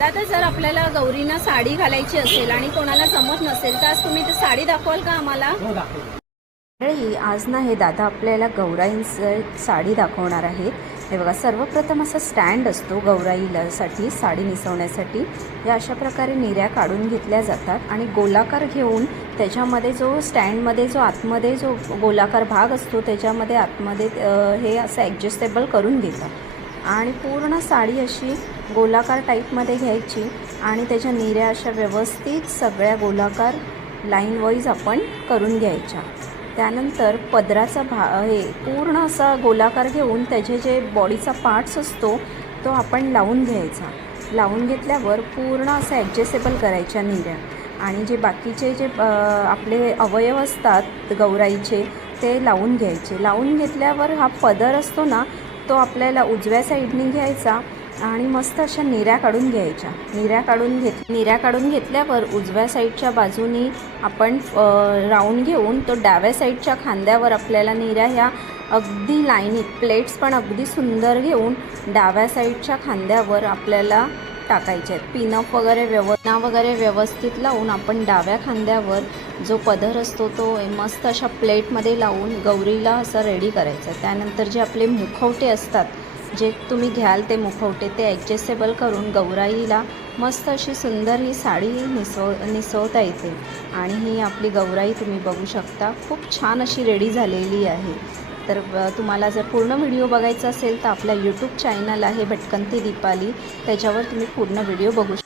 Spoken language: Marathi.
आता जर आपल्याला गौरींना साडी घालायची असेल आणि कोणाला जमत नसेल तर आज तुम्ही ती साडी दाखवाल का आम्हाला? आज ना हे दादा आपल्याला गौराईंचं साडी दाखवणार आहेत. हे बघा, सर्वप्रथम असा स्टँड असतो गौराईसाठी साडी नेसवण्यासाठी. या अशा प्रकारे निऱ्या काढून घेतल्या जातात आणि गोलाकार घेऊन त्याच्यामध्ये जो स्टँडमध्ये जो आतमध्ये जो गोलाकार भाग असतो त्याच्यामध्ये आतमध्ये हे असं ॲडजस्टेबल करून घेतात आणि पूर्ण साडी अशी गोलाकार टाईपमध्ये घ्यायची आणि त्याच्या निऱ्या अशा व्यवस्थित सगळ्या गोलाकार लाईन वाईज आपण करून घ्यायच्या. त्यानंतर पदराचा हे पूर्ण असा गोलाकार घेऊन त्याचे जे बॉडीचा पार्ट्स असतो तो आपण लावून घ्यायचा. लावून घेतल्यावर पूर्ण असं ॲडजस्टेबल करायच्या निऱ्या आणि जे बाकीचे जे आपले अवयव असतात गौराईचे ते लावून घ्यायचे. लावून घेतल्यावर हा पदर असतो ना तो आपल्याला उजव्या साईडने घ्यायचा आणि मस्त अशा निऱ्या काढून घ्यायच्या. निऱ्या काढून घेतल्यावर उजव्या साईडच्या बाजूनी आपण राऊंड घेऊन तो डाव्या साईडच्या खांद्यावर आपल्याला निऱ्या ह्या अगदी लाईनीत प्लेट्स पण अगदी सुंदर घेऊन डाव्या साईडच्या खांद्यावर आपल्याला टाकायचे आहेत. पिनअप वगैरे व्यवस्थित लावून आपण डाव्या खांद्यावर जो पदर असतो तो मस्त अशा प्लेटमध्ये लावून गौरीला असं रेडी करायचं. त्यानंतर जे आपले मुखवटे असतात जे तुम्ही घ्याल ते मुखवटे ते ॲडजस्टेबल करून गौराईला मस्त अशी सुंदर ही साडी निसवता येते. आणि ही आपली गौराई तुम्ही बघू शकता खूप छान अशी रेडी झालेली आहे. तर तुम्हाला जर पूर्ण व्हिडिओ बघायचा असेल तर आपला यूट्यूब चॅनल आहे भटकंती दीपाली, त्याच्यावर तुम्ही पूर्ण व्हिडिओ बघू शकता.